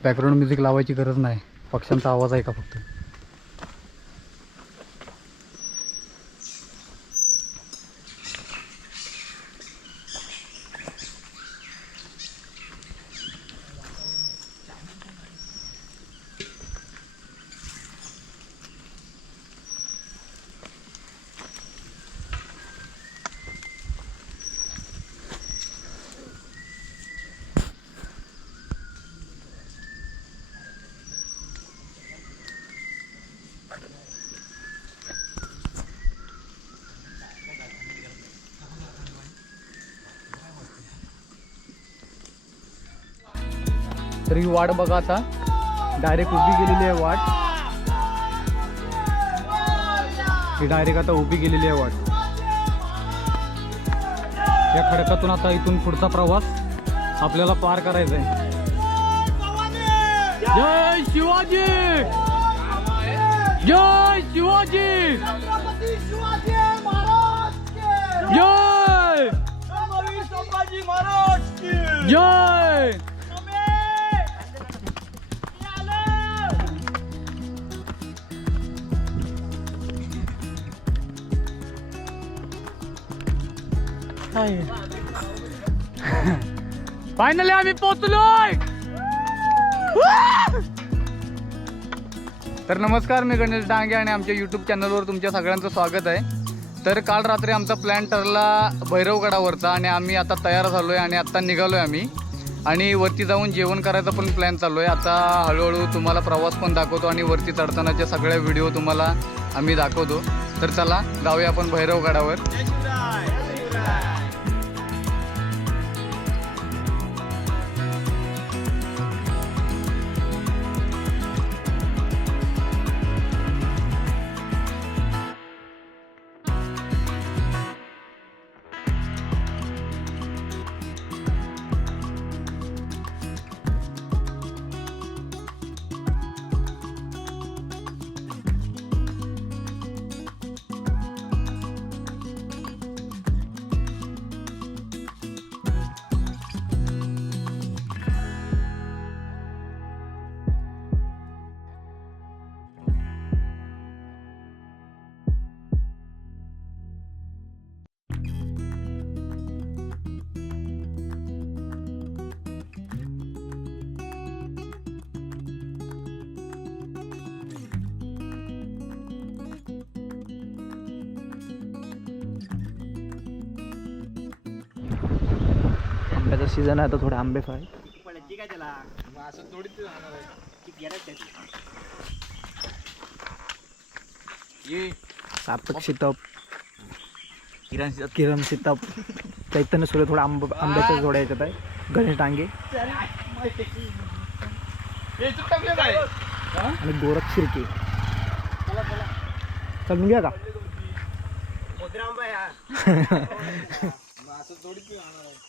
Background music लावायची गरज नाही. पक्ष्यांचा आवाज आहे का फक्त? वाट बघा आता. डायरेक्ट उभी गेलेली आहे वाट. ही डायरेक्ट आता उभी गेलेली आहे वाट. या खडकातून आता इथून पुढचा प्रवास आपल्याला पार करायचा आहे. जय शिवाजी! जय शिवाजी! छत्रपती शिवाजी महाराज के जय! काय फायनली आम्ही पोचलोय तर नमस्कार मी गणेश डांगे आणि आमच्या यूट्यूब चॅनलवर तुमच्या सगळ्यांचं स्वागत आहे. तर काल रात्री आमचा प्लॅन ठरला भैरवगडावरचा आणि आम्ही आता तयार झालो आहे आणि आत्ता निघालो आहे आम्ही. आणि वरती जाऊन जेवण करायचा पण प्लॅन चालू आहे. आता हळूहळू तुम्हाला प्रवास पण दाखवतो आणि वरती चढतानाच्या सगळ्या व्हिडिओ तुम्हाला आम्ही दाखवतो. तर चला जाऊया आपण भैरवगडावर. सीझन आहे आता थोडे आंबे फाय सापक सीताप. किरण सीताप. चैतन्य सूर्य थोडा आंब आंब्याच्या जोड्या आहे. गणेश डांगे. आणि गोरख शिर्के. चल निघूया का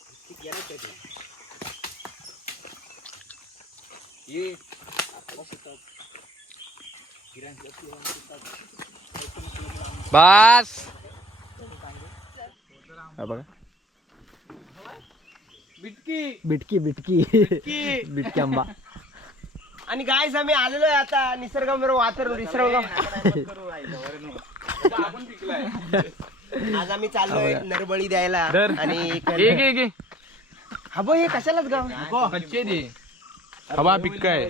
बस. हा बघा. बिटकी. बिटकी बिटकी. बिटकी. आंबा. आणि गायस आम्ही आलेलो आहे आता निसर्गाबरोबर वातावरण निसर्ग. आज आम्ही चाललोय नरबळी द्यायला आणि एक- हा बघ हे कशालाच गाव कच्चे दे. हवा पिक्काय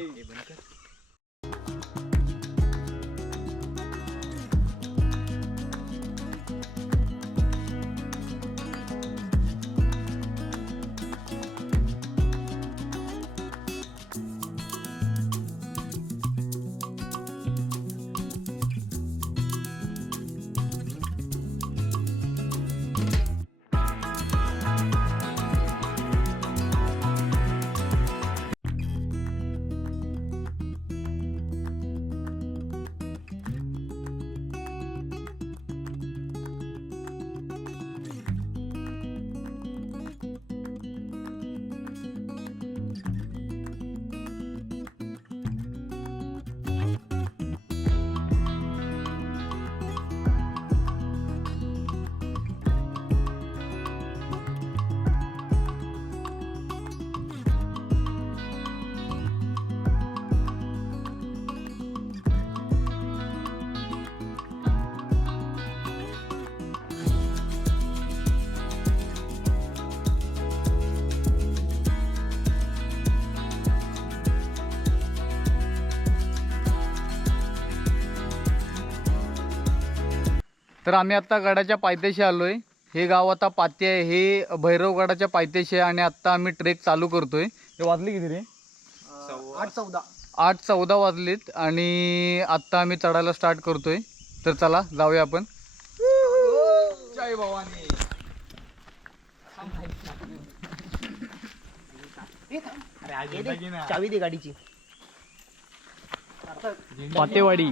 तर आम्ही आता गडाच्या पायथ्याशी आलोय. हे गाव आता पाती आहे. हे भैरवगडाच्या पायथ्याशी आहे आणि आता आम्ही ट्रेक चालू करतोय. हे वाजले किती रे? आठ चौदा. आठ चौदा वाजलेत आणि आत्ता आम्ही चढायला स्टार्ट करतोय. तर चला जाऊया आपण. जय भवानी. चावी दे गाडीची. पातेवाडी.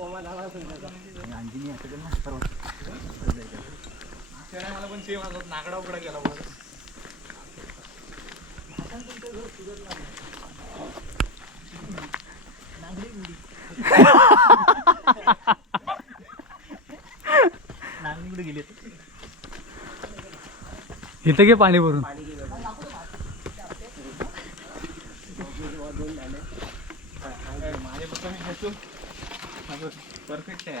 कोमा झाला असेल त्याचा. इथे घे पाणी भरून परफेक्ट आहे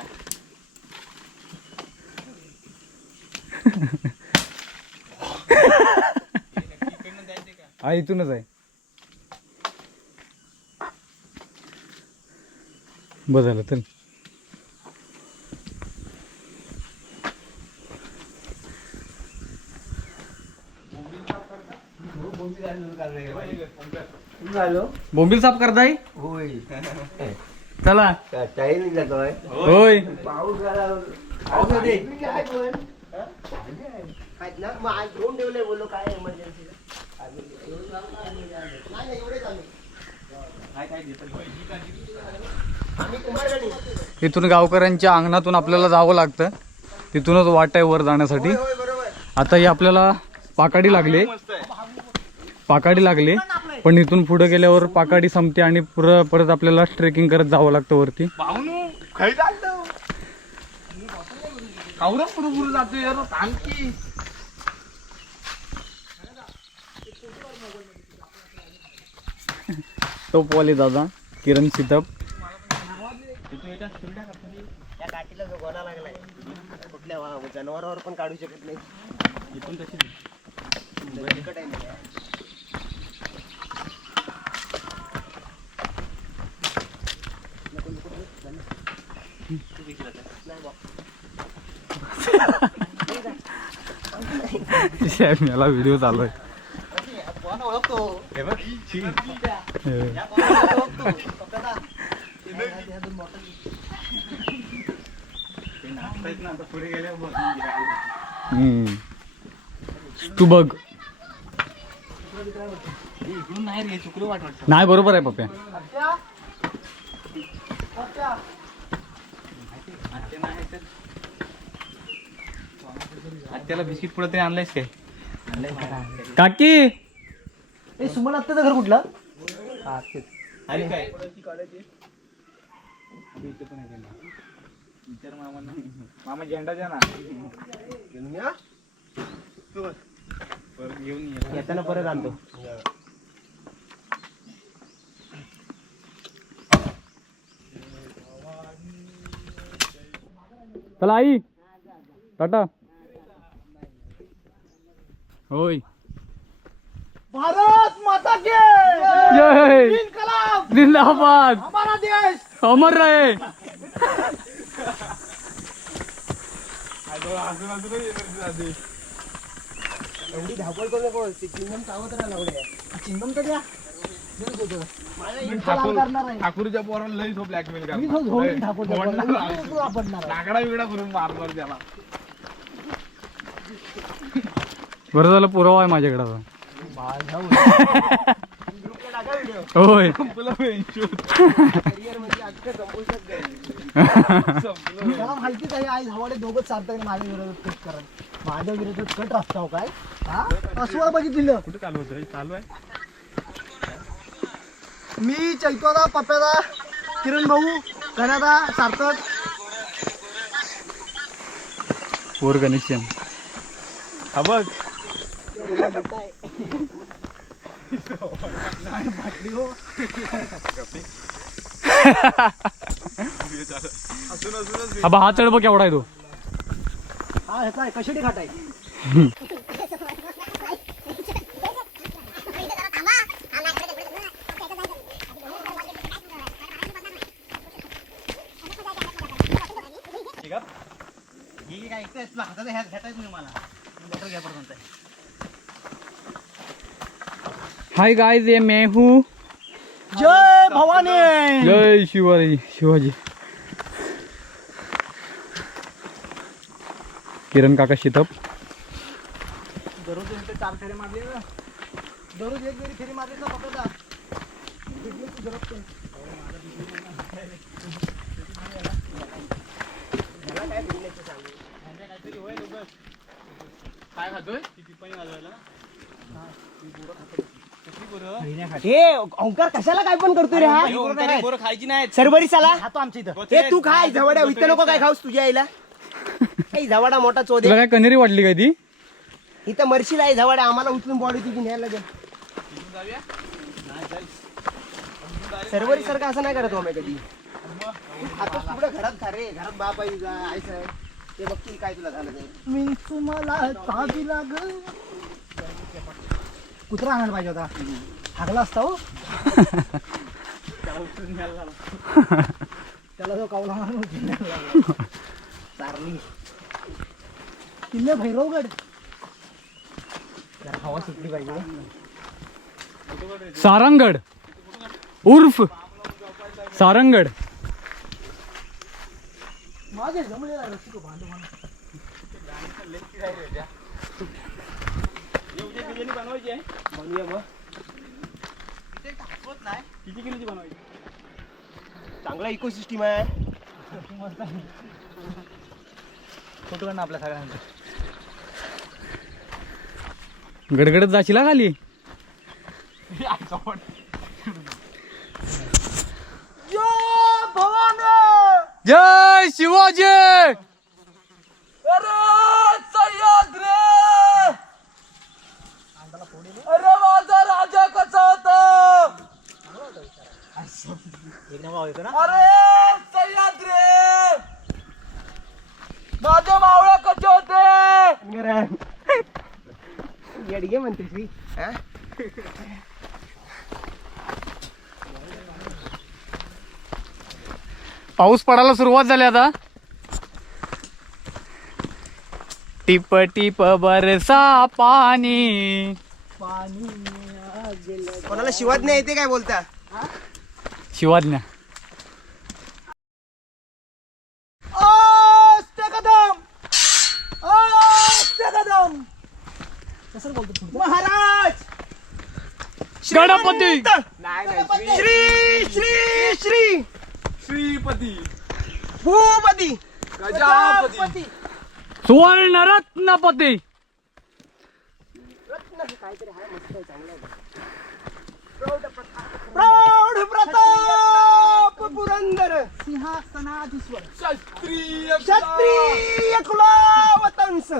हा इथूनच आहे. बस झालं तर. झालो बोंबील साफ करताय? होय चला. टाईम जातोय होय. पाऊस झाला पाऊस दे काय? ना मग आज ठेवलंय बोललो काय इमर्जन्सी नाही एवढेच आम्ही आम्ही कुंभारगणी इथून गावकऱ्यांच्या अंगणातून आपल्याला जावं लागतं. तिथूनच वाट आहे वर जाण्यासाठी. आता ही आपल्याला पाकाडी लागली. पाकाडी लागली. पण इथून पुढे गेल्यावर पाकाडी संपते आणि पुरं परत आपल्याला ट्रेकिंग करत जावं लागतं वरती. पुढे पुढे जातो टोपवाले दादा किरण सीतप वा- जनावरावर पण काढू शकत नाही इथून तशी. मला व्हिडिओ चालू आहे ओळखतो हे बघ. ते नाचतायत ना आता पुढे गेल्यावर बघ. हे नाही रे चुकलं वाट वाटतं नाही बरोबर आहे पप्प्या त्याला बिस्किट पुढे तरी आणलंयस काय काकी ए सुमन आत्ताचं घर कुठलं? आणि काय. विचार मामांना मामा झेंडा द्या ना. परत घेऊन ये. येताना परत आणतो. चला आई. टाटा. होय. भारत माता के जय। कलाम जिंदाबाद। हमारा देश। अमर रहे। एवढी धावपळ करू नको ते चिंगम चावत राहा लागले चिंगम तर द्या. ठाकूरच्या पोराला लई तो ब्लॅकमेल. लाकडा बिकडा करून मारणार त्याला. बरं झालं पुरावा आहे माझ्याकडे होय. मला माहितीच आहे आई हवाडे दोघंच चालतात माझ्या विरोधात कट करत माझ्या विरोधात कट रस्ता काय हा असं बघितलं कुठे चालू होतं चालू आहे मी चैतोदा पप्प्यादा किरण भाऊ कनादा सार्थक. वर गणेश हा बघ. हा हा चढ बघ एवढा आहे तो. हा ह्याचा आहे कशाटी खाट आहे ही काय ऐकताय तुला हाताचा ह्यात घेताय तुम्ही मला बॅटर घ्या परत हाय गाइस ये मैं हूँ। जय भवानी। जय शिवाजी शिवाजी। किरण काका शितप। दररोज यांचे चार फेरे मारले ना. दररोज एक जरी फेरी मारली ना पकडा. काय खातोय? हे ओंकार कशाला काय पण करतो रे हा? खायची नाही सरबरी साला खातो आमच्या इथं. हे तू खाय झवड्या इथं नको काय खाऊस तुझ्या आईला. ए झवाडा मोठा चोदे तुला काय कनेरी वाटली काय ती? इथं मरशील आहे झवाडा. आम्हाला उचलून बॉडी तुझी न्यायला लागेल सरवरी सारखं असं नाही करत हो आम्ही कधी. आता तुकडं घरात खा रे. घरात बाप आई जा आई साहेब. ते बघतील काय तुला झालं ते. मी तुम्हाला चाबी लाग कुत्रा आणायला पाहिजे होता. हागला असता हो. त्याला जो कावला मारून चारली किल्ले भैरवगड. जरा हवा सुटली पाहिजे. सारंगड. उर्फ. सारंगड. माझे जमलेला रसिको भांडू बनवूया मग. किती किलोची बनवायची? चांगला इकोसिस्टम आहे. फोटो आपल्या सगळ्यांचा. गडगडत जाशील हा खाली? जय शिवाजी! एक नंबर होतो ना? येडगे म्हणते श्री? पाऊस पडायला सुरुवात झाली आता. टिप टिप बरसा पाणी. कोणाला शिवात नाही येते काय बोलता? शिवाज्ञा. महाराज! गणपती! श्री श्री श्री श्रीपती. भूपती! गजापती. सुवर्ण रत्नपती प्रौढ पुरंदर सिंहासनाधीश्वर शास्त्रीय क्षत्रिय कुलावतंस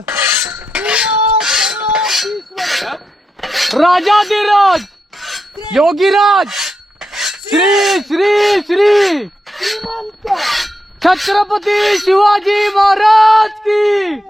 राजाधिराज योगीराज! श्री श्री श्री! श्रीमंत! छत्रपती शिवाजी महाराज की!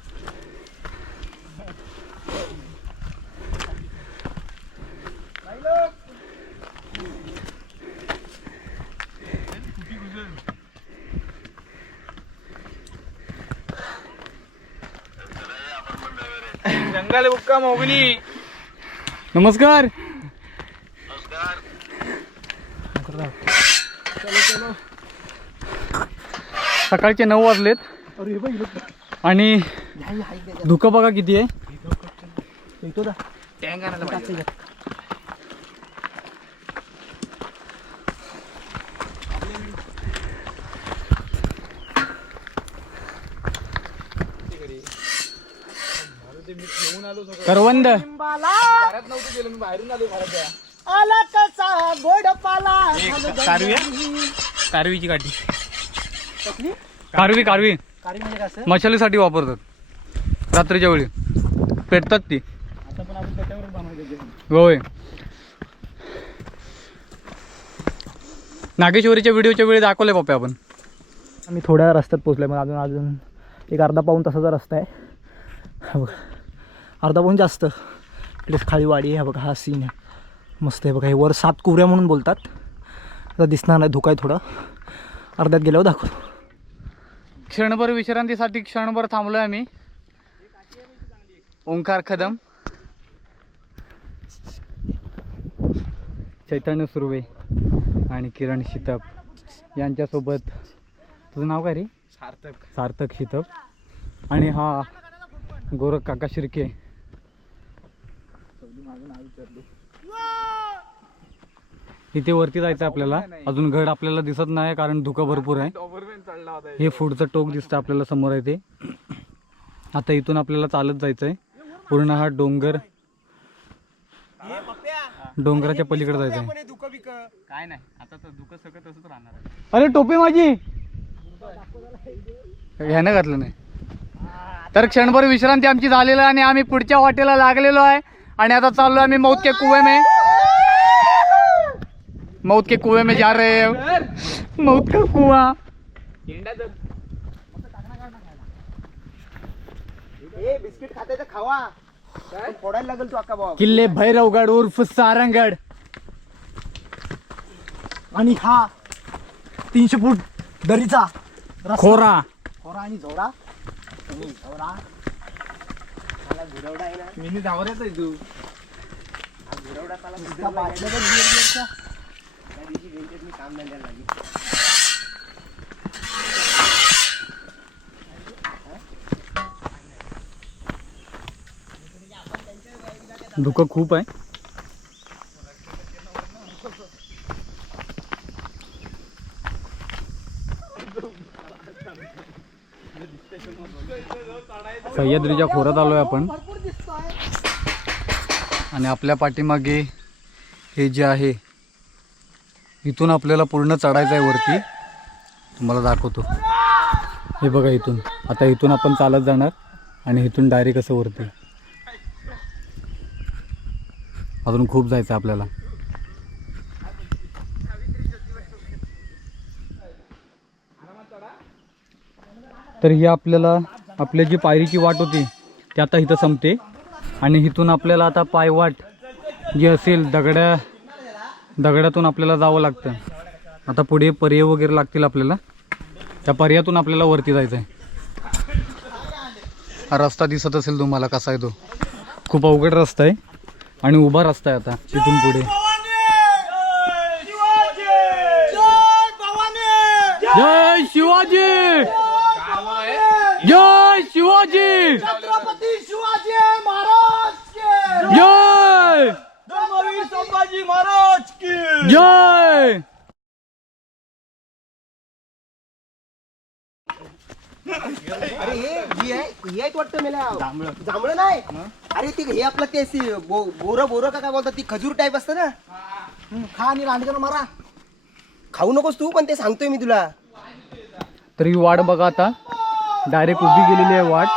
का मंगाले नमस्कार सकाळचे नऊ वाजलेत आणि धुकं बघा किती आहे करवंद. घरात नव्हतं गेलो मी बाहेरून आलो घराच्या आला कसा गोड पाला कारवी? कारवीची गाठी. कारवी कारवी. कारी म्हणजे काय असतं मशालीसाठी वापरतात. रात्रीच्या वेळी. पेटतात ती. आता पण आपण त्याच्यावर बनवायचं होय. नागेश्वरीच्या व्हिडिओच्या वेळी दाखवले पप्पा आपण. आम्ही थोड्या रस्त्यात पोचलो आहे मग अजून अजून एक अर्धा पाऊन तासाचा रस्ता आहे. हा बघा. अर्धा पाऊन जास्त. इकडेच खाली वाडी आहे हा बघा हा सीन आहे. मस्त आहे बघा हे वर सात कुऱ्या म्हणून बोलतात. आता दिसणार नाही धोका आहे थोडा. अर्ध्यात गेल्यावर दाखवतो. क्षणभर विश्रांतीसाठी क्षणभर थांबलोय आम्ही. ओंकार कदम. चैतन्य सुर्वे आणि किरण शितप यांच्यासोबत. तुझं नाव काय रे? सार्थक. सार्थक शितप. आणि हा गोरख काका शिर्के. इथे वरती जायचं आपल्याला. अजून गड आपल्याला दिसत नाही कारण धुकं भरपूर आहे. हे पुढचं टोक दिसतं आपल्याला समोर आहे ते. आता इथून आपल्याला चालत जायचं आहे पूर्ण हा डोंगर. डोंगराच्या पलीकडे जायचं आहे काय नाही. आता तर सगळं तसंच राहणार अरे टोपी माझी! ह्यानं घातलं नाही. तर क्षणभर विश्रांती आमची झालेली आणि आम्ही पुढच्या वाटेला लागलेलो आहे. आणि आता चाललो आम्ही मौत के कुएं में मौत के कुएं में जा रहे हैं. मौत का कुआं बिस्किट खाते तर खावा. पण फोडायला लागेल तू अक्का बाबा किल्ले भैरवगड उर्फ सारंगड. आणि हा तीनशे फूट दरीचा खोरा. खोरा आणि झोडा आणि झोडा मला भिरवडा आहे ना. मी जावरच आहे तू. हा नुसता बिअर. त्या दिवशी मी काम धंद्याला लागेल. धुकं खूप आहे. सह्याद्रीच्या खोऱ्यात आहे आपण. आणि आपल्या पाठीमागे हे जे आहे इथून आपल्याला पूर्ण चढायचं आहे वरती. तुम्हाला दाखवतो. हे बघा इथून. आता इथून आपण चालत जाणार आणि इथून डायरेक्ट असं वरती. अजून खूप जायचं आहे आपल्याला. तर ही आपल्याला आपली जी पायरीची वाट होती ती आता इथं संपते. आणि इथून आपल्याला आता पायवाट जी असेल दगड्या दगडातून आपल्याला जावं लागतं. आता पुढे पर्याय वगैरे लागतील आपल्याला. त्या पर्यायातून आपल्याला वरती जायचं आहे. हा रस्ता दिसत असेल तुम्हाला कसा आहे तो? खूप अवघड रस्ता आहे. आणि उभा रस्ता आहे आता तिथून पुढे. जय शिवाजी! जय शिवाजी! छत्रपती शिवाजी महाराज के! जय! धर्मवीर संभाजी महाराज की! जय! अरे हे ही आहे ही वाटतं मला जांभळं जांभळं नाही. अरे ती हे आपलं ते सी- बो- बोरं बोरं का काय बोलतात ती खजूर टाईप असतं ना? खा आणि रांडगण मारा. खाऊ नकोस तू पण ते सांगतोय मी तुला. तर ही वाट बघा आता. डायरेक्ट उभी गेलेली आहे वाट.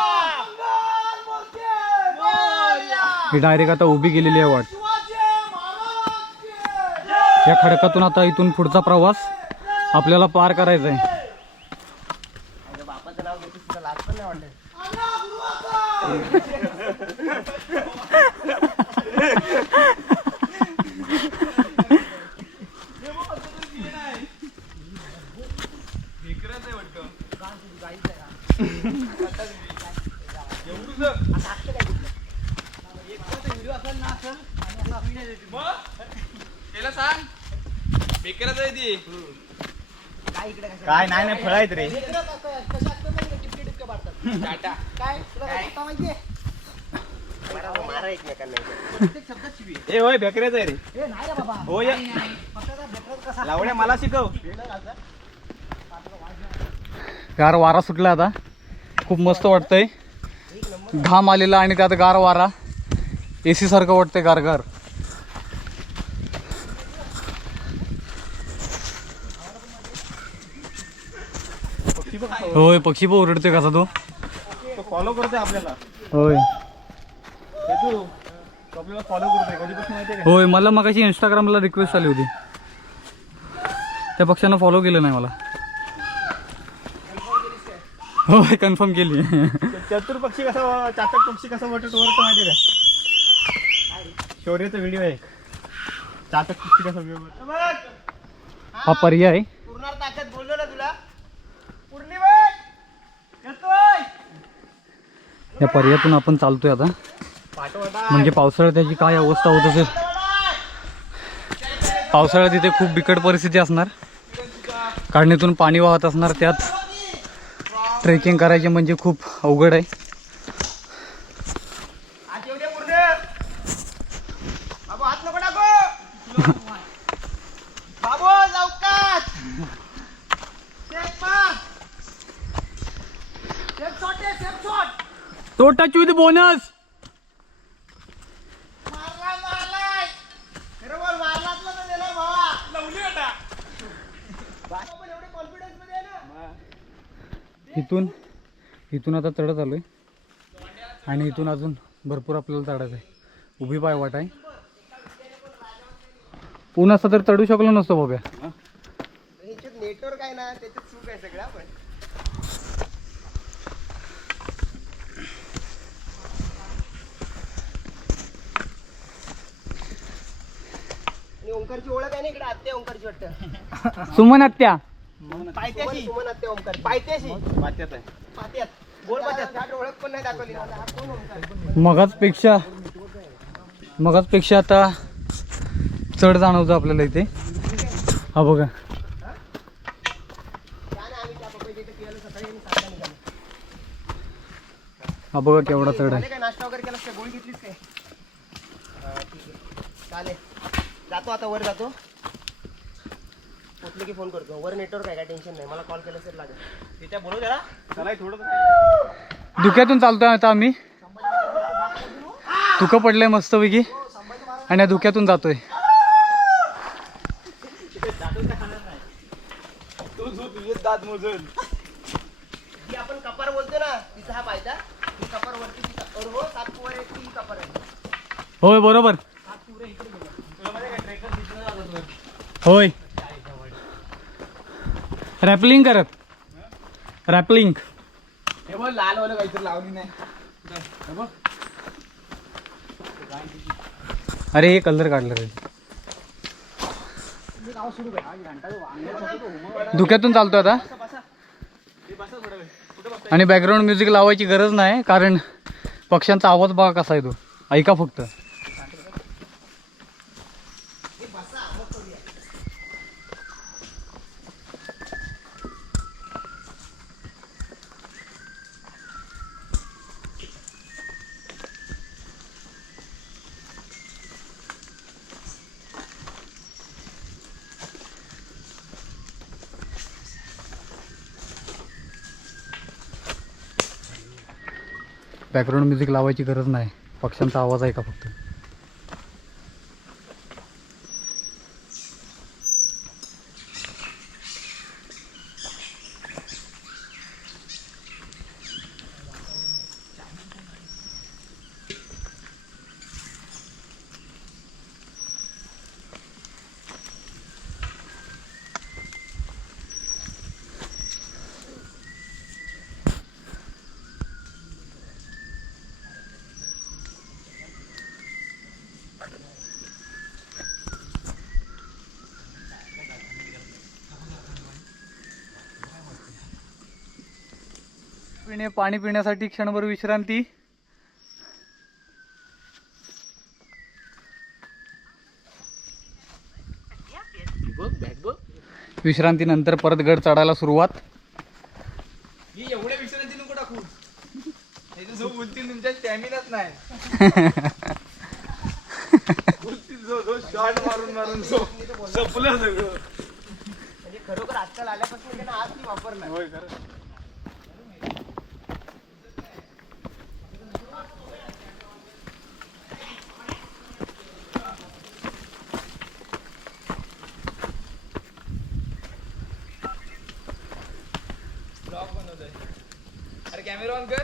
ही डायरेक्ट आता उभी गेलेली आहे वाट. या खडकातून आता इथून पुढचा प्रवास आपल्याला पार करायचा आहे. बापाचं नाव घेतो तुला नाही वाटत बेकरच आहे ती. काय इकडे कसं काय नाही नाही फळ आहेत रे. हे इकडं कसं- कशा असतात ना इकडे टिपके टिपके पाडतात काय? तुला काय पत्ता माहितीये मारा मारा एकमेकांना. इकडे. प्रत्येक शब्दात शिवी. ए होय आहे रे. ए नाही रे बाबा. हो या. फक्त त्या भेटत कसा लावण्या मला शिकव. गार वारा सुटला आता. खूप मस्त वाटतंय. घाम आलेला आणि त्यात गार वारा. ए सी सारखं वाटतंय गार गार होय पक्षी पण ओरडतोय कसा तो? तो फॉलो करतोय आपल्याला. होय. आपल्याला फॉलो करतोय. कधीपासून माहितीये का? होय मला मगाशी इंस्टाग्रामला रिक्वेस्ट आली होती. त्या पक्षानं फॉलो केलं नाही मला. होय कन्फर्म केली. चतुर पक्षी कसा चातक पक्षी कसा वाटत वरतो माहितीये का? शौर्याचा व्हिडिओ आहे. चातक पक्षी कसा हा पर्याय पूर्ण ताकद बोललो ना तुला पूर्णी बघ येतोय या पर्यातून आपण चालतोय आता. म्हणजे पावसाळ्यात त्याची काय अवस्था होत असेल? पावसाळ्यात तिथे खूप बिकट परिस्थिती असणार. काढणीतून पाणी वाहत असणार त्यात ट्रेकिंग करायचे म्हणजे खूप अवघड आहे आज येऊ दे पूर्ण बाबू हात नको टाकू बाबू लवकर सेफ मार सेफ शॉट आहे सेफ शॉट तो टच विथ बोनस मारलाय मारलाय खरं बोल मारलाच ना तर देणार भावा लावली आता पण एवढे कॉन्फिडन्समध्ये आहे ना इथून इथून आता चढत आलोय. आणि इथून अजून भरपूर आपल्याला चढायचं आहे उभी पाय वाट आहे. ऊन असतं तर चढू शकलो नसतो बाब्या ह्याच्यात नेटवर्क आहे ना त्याच्यात चूक आहे सगळा पण आणि ओंकारची ओळख आहे ना इकडे आत्या ओंकारची वाटतं. सुमन आत्या. पायथ्याशी. सुमन आत्या ओंकार. पायथ्याशी. वाट्यात आहे. पात्यात मगाच पेक्षा मगाच पेक्षा आता चढ जाणवतं आपल्याला इथे. हा बघा. हा बघा केवढा चढ आहे. नाश्ता वगैरे केला? गोळी काय? जातो आता वर जातो. पोचले की फोन करतो. वर नेटवर्क आहे काय टेन्शन नाही. मला कॉल केला तर लागेल. तिच्या बोलव जरा. चला थोडं धुक्यातून चालतोय आता आम्ही. धुकं पडलंय मस्तपैकी. आणि या धुक्यातून जातोय. तू झोप तुझे दात मोजून. जी आपण कपार बोलतो ना तिचा हा कपार वरती कपार होय बरोबर. होय. रॅपलिंग करत. रॅपलिंग. हे बघ लाल वालं काहीतरी लावली नाही. बघ. अरे हे कलर काढलं रे. धुक्यातून चालतोय आता. आणि बॅकग्राऊंड म्युझिक लावायची गरज नाही कारण पक्ष्यांचा आवाज बघा कसा आहे तो ऐका फक्त. बॅकग्राऊंड म्युझिक लावायची गरज नाही. पक्ष्यांचा आवाज ऐका फक्त? पिणे पाणी पिण्यासाठी क्षणभर विश्रांती. विश्रांतीनंतर परत गड चढायला सुरुवात. एवढ्या विषयाची नको टाकू. तुमच्या स्टॅमिनाच नाही. बोलतील जो जो शॉट मारून मारून जो. संपलं सगळं. म्हणजे खरोखर आजकाल आल्यापासून त्यांना आज ती वापरणार होय खरं अरे कॅमेरा ऑन कर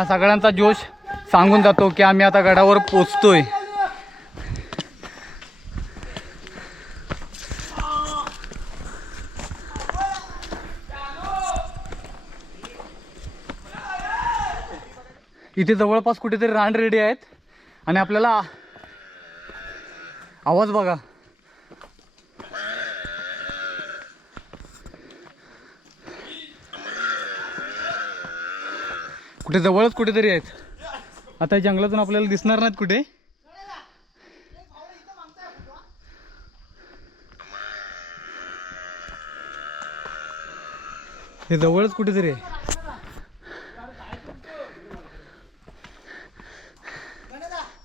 हा सगळ्यांचा जोश सांगून जातो की आम्ही आता गडावर पोचतोय. इथे जवळपास कुठेतरी रान रेडी आहेत आणि आपल्याला आवाज बघा. कुठे जवळच कुठेतरी आहेत. आता जंगलातून आपल्याला दिसणार नाहीत कुठे. हे जवळच कुठेतरी आहे.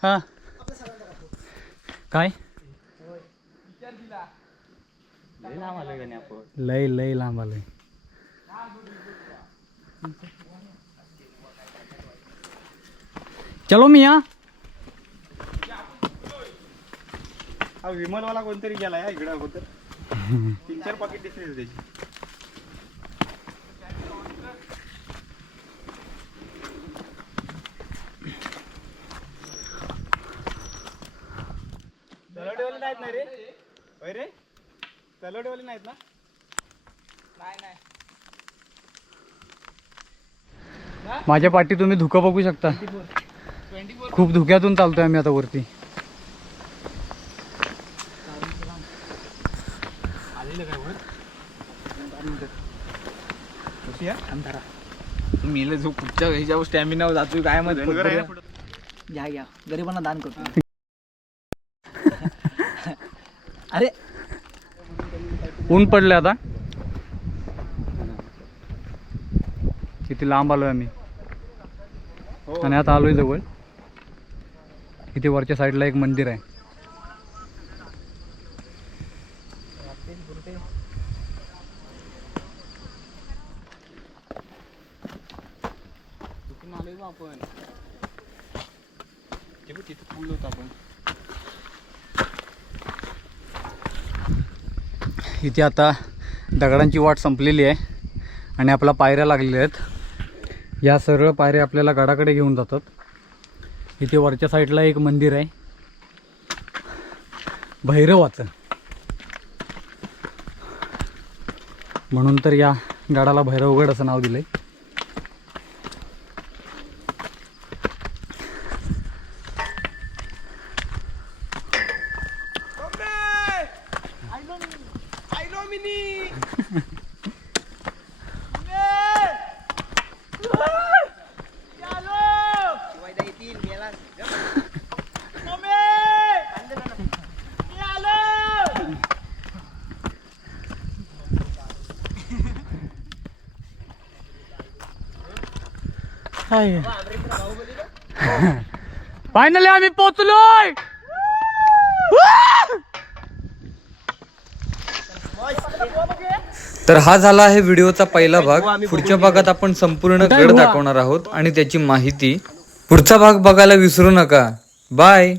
हा. काय? लय लय लांब आलंय. चलो मिया. हा विमलवाला कोणतरी गेला या इकडे अगोदर तीन चार पाकिट दिसले त्याची तलवडेवाले नाहीत ना रे? होय रे? तलवडेवाले नाहीत ना? माझ्या पाठी तुम्ही धुकं बघू शकता. खूप धुक्यातून चालतोय आम्ही आता वरती. मेले जो कुठच्या ह्याच्यावर स्टॅमिना जातोय काय पुढं. घ्या घ्या गरिबांना दान करतो. अरे! ऊन पडले आता. किती लांब आलोय आम्ही. हो. आणि आता आलोय जवळ. इथे वरच्या साईडला एक मंदिर आहे. थांबलो होतो आपण इथे आता दगडांची वाट संपलेली आहे आणि आपला पायऱ्या लागलेल्या आहेत. या सरळ पायऱ्या आपल्याला गडाकडे घेऊन जातात. इथे वरच्या साईडला एक मंदिर आहे. भैरवाचं. म्हणून तर या गडाला भैरवगड असं नाव दिलं आहे फायनली आम्ही पोचलोय तर हा झाला आहे व्हिडिओचा पहिला भाग. पुढच्या भागात आपण संपूर्ण गड दाखवणार आहोत आणि त्याची माहिती पुढचा भाग बघायला विसरू नका. बाय